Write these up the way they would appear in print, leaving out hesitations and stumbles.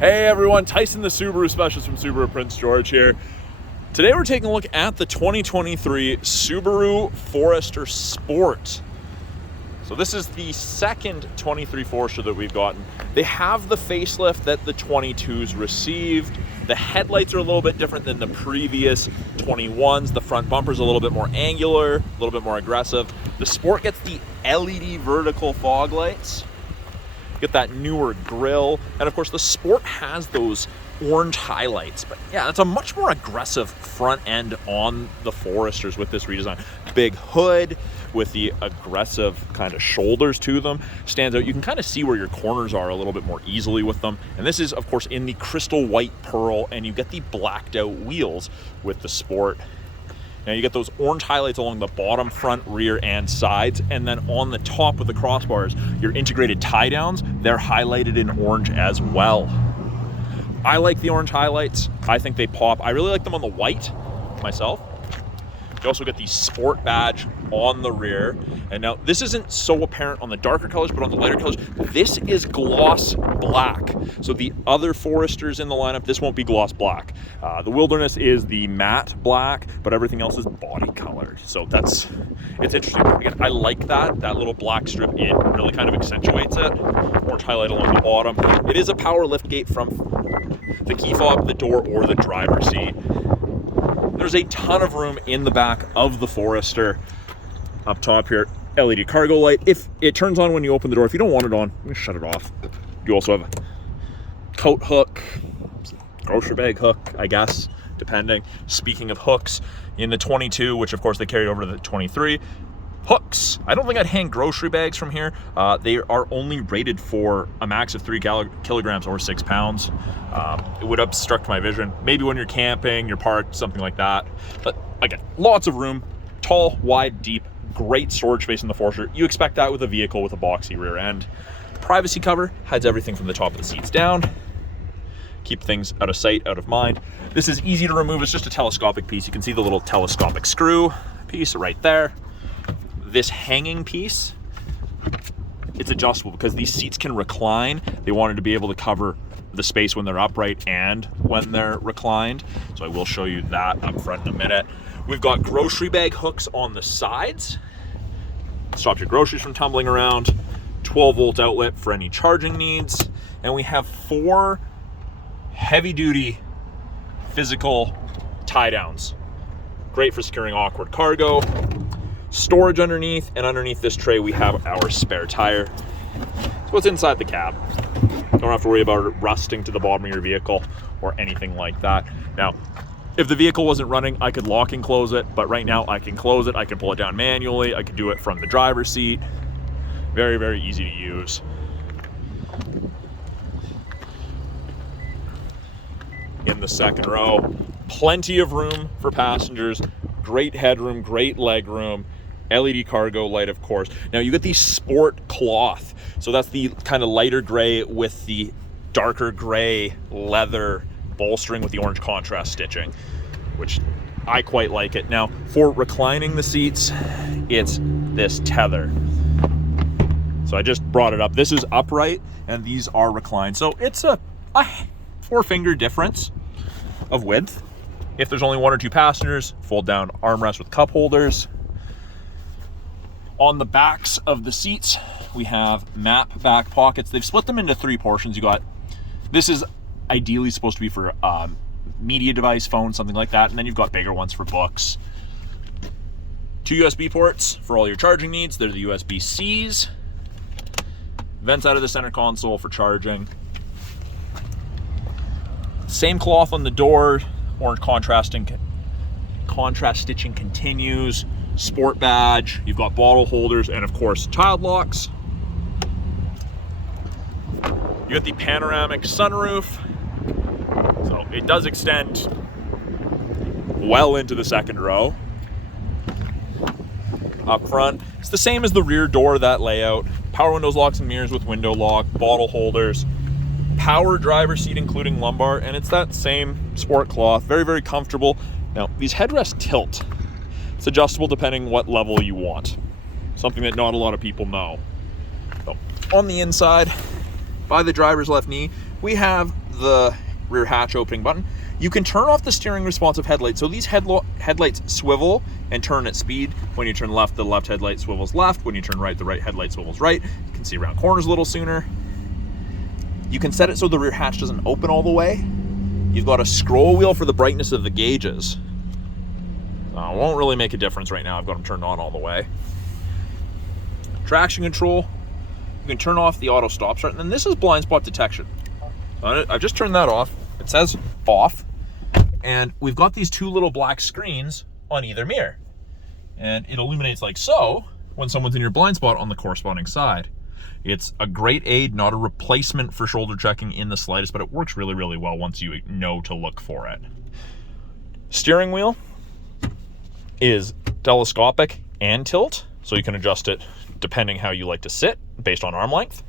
Hey everyone, Tyson the Subaru specialist from Subaru Prince George here. Today we're taking a look at the 2023 Subaru Forester Sport. So this is the second 23 Forester that we've gotten. They have the facelift that the 22s received. The headlights are a little bit different than the previous 21s. The front bumper's a little bit more angular, a little bit more aggressive. The Sport gets the LED vertical fog lights. Get that newer grille, and of course the Sport has those orange highlights. But yeah, it's a much more aggressive front end on the Foresters with this redesign. Big hood with the aggressive kind of shoulders to them stands out. You can kind of see where your corners are a little bit more easily with them. And this is of course in the crystal white pearl, and you get the blacked out wheels with the Sport. Now you get those orange highlights along the bottom, front, rear, and sides. And then on the top with the crossbars, your integrated tie downs, they're highlighted in orange as well. I like the orange highlights. I think they pop. I really like them on the white myself. You also get the Sport badge on the rear. And now this isn't so apparent on the darker colors, but on the lighter colors, this is gloss black. So the other Foresters in the lineup, this won't be gloss black. The Wilderness is the matte black, but everything else is body colored. So it's interesting. Again, I like that little black strip. It really kind of accentuates it. Orange highlight along the bottom. It is a power lift gate from the key fob, the door, or the driver's seat. There's a ton of room in the back of the Forester. Up top here, LED cargo light. If it turns on when you open the door, if you don't want it on, you shut it off. You also have a coat hook, grocery bag hook, I guess, depending. Speaking of hooks, in the 22, which of course they carried over to the 23, hooks. I don't think I'd hang grocery bags from here. They are only rated for a max of 3 kilograms or 6 pounds. It would obstruct my vision. Maybe when you're camping, you're parked, something like that. But again, lots of room, tall, wide, deep, great storage space in the Forester. You expect that with a vehicle with a boxy rear end. Privacy cover hides everything from the top of the seats down. Keep things out of sight, out of mind. This is easy to remove. It's just a telescopic piece. You can see the little telescopic screw piece right there. This hanging piece, it's adjustable because these seats can recline. They wanted to be able to cover the space when they're upright and when they're reclined. So I will show you that up front in a minute. We've got grocery bag hooks on the sides. Stop your groceries from tumbling around. 12-volt outlet for any charging needs. And we have 4 heavy-duty physical tie downs. Great for securing awkward cargo. Storage underneath, and underneath this tray we have our spare tire. It's what's inside the cab. Don't have to worry about it rusting to the bottom of your vehicle or anything like that. Now, if the vehicle wasn't running, I could lock and close it, but right now I can close it. I can pull it down manually. I can do it from the driver's seat. Very, very easy to use. In the second row, plenty of room for passengers. Great headroom, great leg room. LED cargo light, of course. Now you get the Sport cloth. So that's the kind of lighter gray with the darker gray leather bolstering with the orange contrast stitching, which I quite like it. Now for reclining the seats, it's this tether. So I just brought it up. This is upright and these are reclined. So it's a 4-finger difference of width. If there's only 1 or 2 passengers, fold down armrest with cup holders. On the backs of the seats, we have map back pockets. They've split them into 3 portions. This is ideally supposed to be for media device, phone, something like that. And then you've got bigger ones for books. 2 USB ports for all your charging needs. They're the USB-Cs. Vents out of the center console for charging. Same cloth on the door. Orange contrast stitching continues. Sport badge. You've got bottle holders and of course child locks. You get the panoramic sunroof. So it does extend well into the second row. Up front, it's the same as the rear door, that layout. Power windows, locks and mirrors with window lock, bottle holders, power driver seat including lumbar, and it's that same Sport cloth. Very, very comfortable. Now, these headrests tilt. It's adjustable depending what level you want. Something that not a lot of people know. So, On the inside, by the driver's left knee, we have the rear hatch opening button. You can turn off the steering responsive headlights. So these headlights swivel and turn at speed. When you turn left, the left headlight swivels left. When you turn right, the right headlight swivels right. You can see around corners a little sooner. You can set it so the rear hatch doesn't open all the way. You've got a scroll wheel for the brightness of the gauges. It won't really make a difference right now. I've got them turned on all the way. Traction control. You can turn off the auto stop start, and then this is blind spot detection. I've just turned that off. It says off, and we've got these two little black screens on either mirror, and it illuminates like so when someone's in your blind spot on the corresponding side. It's a great aid, not a replacement for shoulder checking in the slightest, but it works really, really well once you know to look for it. Steering wheel is telescopic and tilt, so you can adjust it depending how you like to sit based on arm length.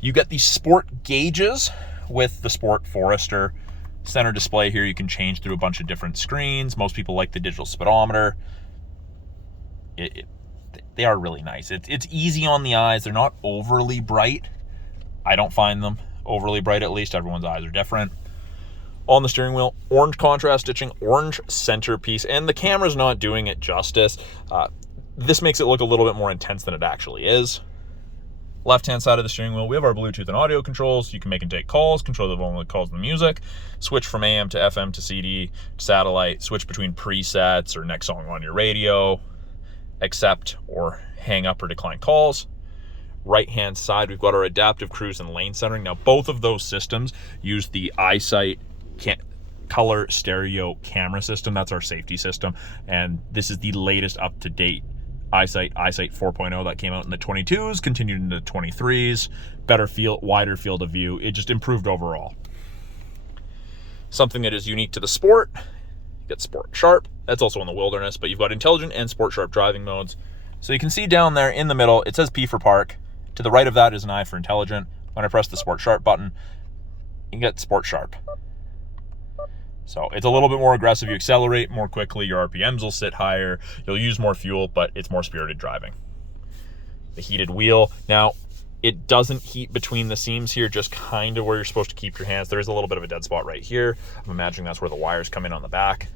You get the sport gauges with the Sport Forester center display here. You can change through a bunch of different screens. Most people like the digital speedometer. They are really nice. It's easy on the eyes. They're not overly bright. I don't find them overly bright, at least. Everyone's eyes are different. On the steering wheel, orange contrast stitching, orange centerpiece, and the camera's not doing it justice. This makes it look a little bit more intense than it actually is. Left-hand side of the steering wheel, we have our Bluetooth and audio controls. You can make and take calls, control the volume that calls the music, switch from AM to FM to CD to satellite, switch between presets or next song on your radio, accept or hang up or decline calls. Right-hand side, we've got our adaptive cruise and lane centering. Now, both of those systems use the EyeSight color stereo camera system. That's our safety system, and this is the latest up-to-date EyeSight 4.0 that came out in the 22s, continued into the 23s, better feel, wider field of view. It just improved overall. Something that is unique to the Sport, you get Sport Sharp. That's also in the Wilderness, but you've got Intelligent and Sport Sharp driving modes. So you can see down there in the middle, it says P for Park. To the right of that is an I for Intelligent. When I press the Sport Sharp button, you get Sport Sharp. So it's a little bit more aggressive. You accelerate more quickly, your RPMs will sit higher, you'll use more fuel, but it's more spirited driving. The heated wheel. Now, it doesn't heat between the seams here, just kind of where you're supposed to keep your hands. There is a little bit of a dead spot right here. I'm imagining that's where the wires come in on the back.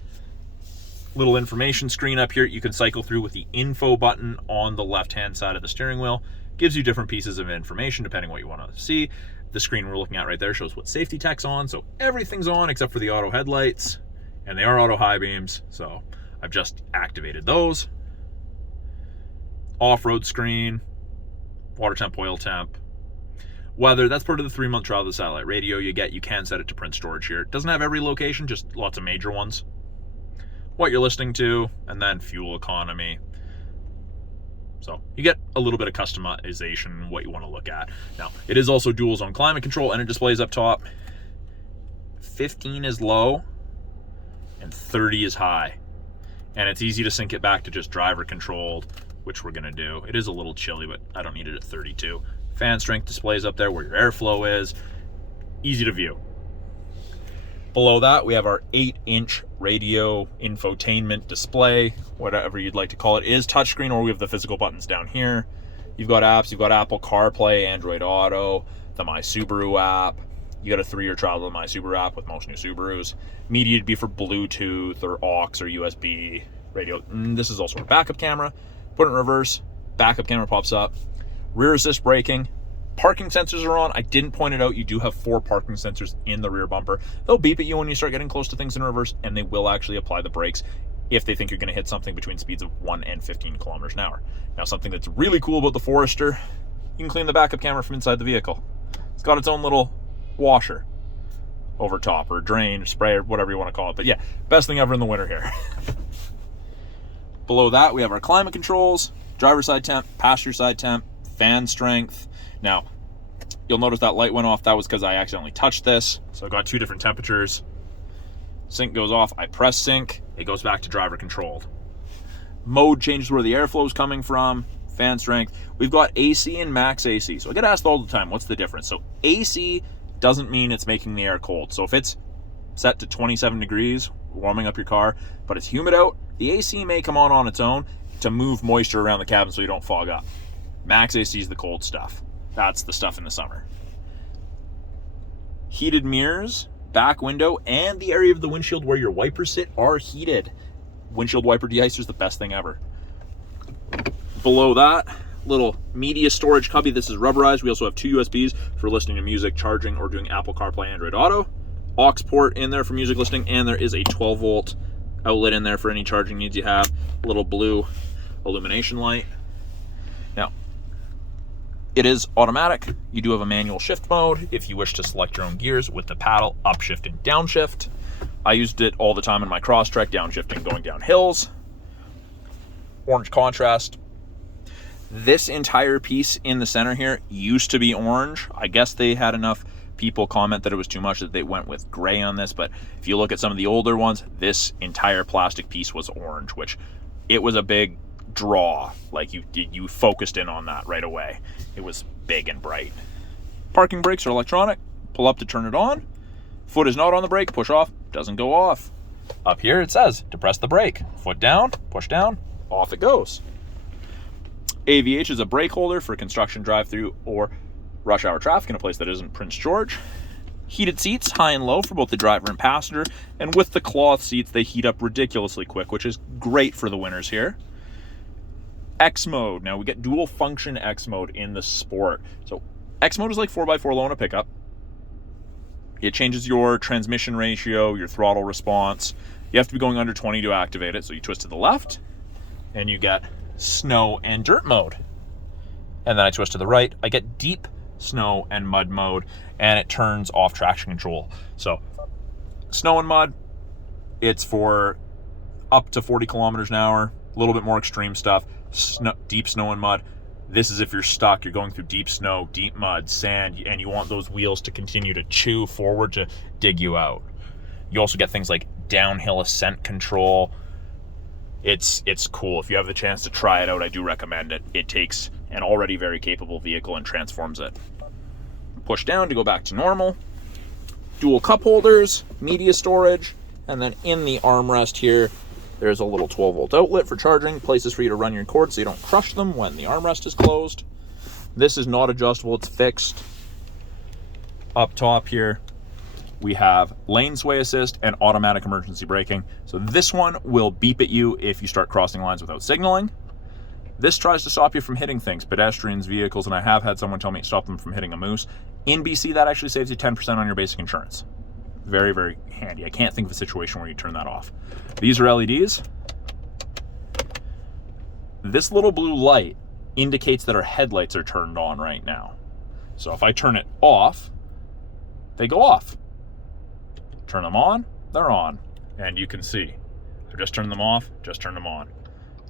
Little information screen up here you can cycle through with the info button on the left-hand side of the steering wheel. Gives you different pieces of information depending what you want to see. The screen we're looking at right there shows what safety tech's on, so everything's on except for the auto headlights, and they are auto high beams, so I've just activated those. Off-road screen, water temp, oil temp. Weather, that's part of the 3-month trial of the satellite radio you get. You can set it to print storage here. It doesn't have every location, just lots of major ones. What you're listening to, and then fuel economy. So you get a little bit of customization, what you want to look at. Now, it is also dual zone climate control, and it displays up top. 15 is low, and 30 is high. And it's easy to sync it back to just driver controlled, which we're gonna do. It is a little chilly, but I don't need it at 32. Fan strength displays up there where your airflow is. Easy to view. Below that, we have our 8-inch radio infotainment display, whatever you'd like to call it. It is touchscreen, or we have the physical buttons down here. You've got apps, you've got Apple CarPlay, Android Auto, the My Subaru app. You got a 3-year trial of the My Subaru app with most new Subarus. Media would be for Bluetooth or aux or USB radio. This is also a backup camera. Put it in reverse, backup camera pops up. Rear assist braking. Parking sensors are on. I didn't point it out. You do have 4 parking sensors in the rear bumper. They'll beep at you when you start getting close to things in reverse, and they will actually apply the brakes if they think you're going to hit something between speeds of 1 and 15 kilometers an hour. Now, something that's really cool about the Forester, you can clean the backup camera from inside the vehicle. It's got its own little washer over top, or drain, or spray, or whatever you want to call it. But yeah, best thing ever in the winter here. Below that, we have our climate controls, driver side temp, passenger side temp, fan strength. Now, you'll notice that light went off. That was because I accidentally touched this. So I've got 2 different temperatures. Sync goes off. I press sync. It goes back to driver controlled. Mode changes where the airflow is coming from. Fan strength. We've got AC and max AC. So I get asked all the time, what's the difference? So AC doesn't mean it's making the air cold. So if it's set to 27 degrees, warming up your car, but it's humid out, the AC may come on its own to move moisture around the cabin so you don't fog up. Max AC is the cold stuff. That's the stuff in the summer. Heated mirrors, back window, and the area of the windshield where your wipers sit are heated. Windshield wiper de-icer is the best thing ever. Below that, little media storage cubby. This is rubberized. We also have 2 USBs for listening to music, charging, or doing Apple CarPlay, Android Auto. Aux port in there for music listening, and there is a 12-volt outlet in there for any charging needs you have. Little blue illumination light. Now, it is automatic. You do have a manual shift mode if you wish to select your own gears with the paddle, upshift and downshift. I used it all the time in my Crosstrek, downshifting, going down hills. Orange contrast. This entire piece in the center here used to be orange. I guess they had enough people comment that it was too much that they went with gray on this, but if you look at some of the older ones, this entire plastic piece was orange, which it was a big draw. Like you focused in on that right away. It was big and bright. Parking brakes are electronic. Pull up to turn it on. Foot is not on the brake. Push off, doesn't go off. Up here it says to press the brake. Foot down, push down, off it goes. AVH is a brake holder for construction, drive-through, or rush hour traffic in a place that isn't Prince George. Heated seats, high and low for both the driver and passenger, and with the cloth seats, they heat up ridiculously quick, which is great for the winters here. X mode. Now we get dual function X mode in the Sport. So X mode is like 4x4 low in a pickup. It changes your transmission ratio, your throttle response. You have to be going under 20 to activate it. So you twist to the left and you get snow and dirt mode. And then I twist to the right, I get deep snow and mud mode, and it turns off traction control. So snow and mud, it's for up to 40 kilometers an hour, a little bit more extreme stuff. Deep snow and mud, this is if you're stuck, you're going through deep snow, deep mud, sand, and you want those wheels to continue to chew forward to dig you out. You also get things like downhill ascent control. It's cool. If you have the chance to try it out, I do recommend it. It takes an already very capable vehicle and transforms it. Push down to go back to normal. Dual cup holders, media storage, and then in the armrest here, there's a little 12-volt outlet for charging, places for you to run your cords so you don't crush them when the armrest is closed. This is not adjustable, it's fixed. Up top here, we have lane sway assist and automatic emergency braking. So this one will beep at you if you start crossing lines without signaling. This tries to stop you from hitting things, pedestrians, vehicles, and I have had someone tell me stop them from hitting a moose. In BC, that actually saves you 10% on your basic insurance. Very, very handy. I can't think of a situation where you turn that off. These are LEDs. This little blue light indicates that our headlights are turned on right now. So if I turn it off, they go off. Turn them on, they're on. And you can see, I just turned them off, just turned them on.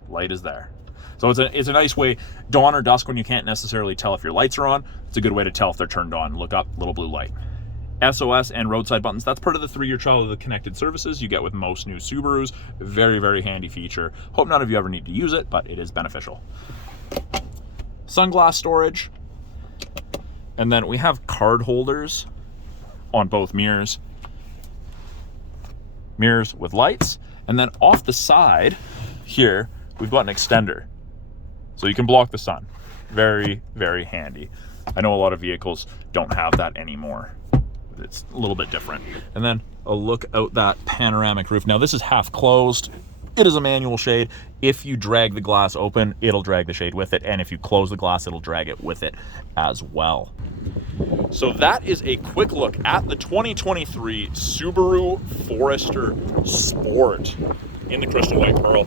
Light is there. So it's a nice way, dawn or dusk when you can't necessarily tell if your lights are on, it's a good way to tell if they're turned on. Look up, little blue light. SOS and roadside buttons, that's part of the 3-year trial of the connected services you get with most new Subarus. Very, very handy feature. Hope none of you ever need to use it, but it is beneficial. Sunglass storage. And then we have card holders on both mirrors. Mirrors with lights. And then off the side here, we've got an extender. So you can block the sun. Very, very handy. I know a lot of vehicles don't have that anymore. It's a little bit different. And then a look out that panoramic roof. Now this is half closed. It is a manual shade. If you drag the glass open, it'll drag the shade with it. And if you close the glass, it'll drag it with it as well. So that is a quick look at the 2023 Subaru Forester Sport in the crystal white pearl.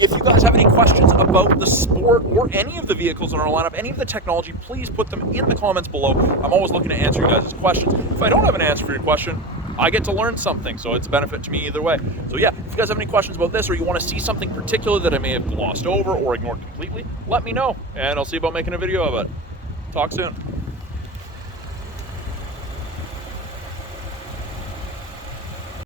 If you guys have any questions about the Sport or any of the vehicles in our lineup, any of the technology, please put them in the comments below. I'm always looking to answer you guys' questions. If I don't have an answer for your question, I get to learn something, so it's a benefit to me either way. So yeah, if you guys have any questions about this or you want to see something particular that I may have glossed over or ignored completely, let me know, and I'll see about making a video of it. Talk soon.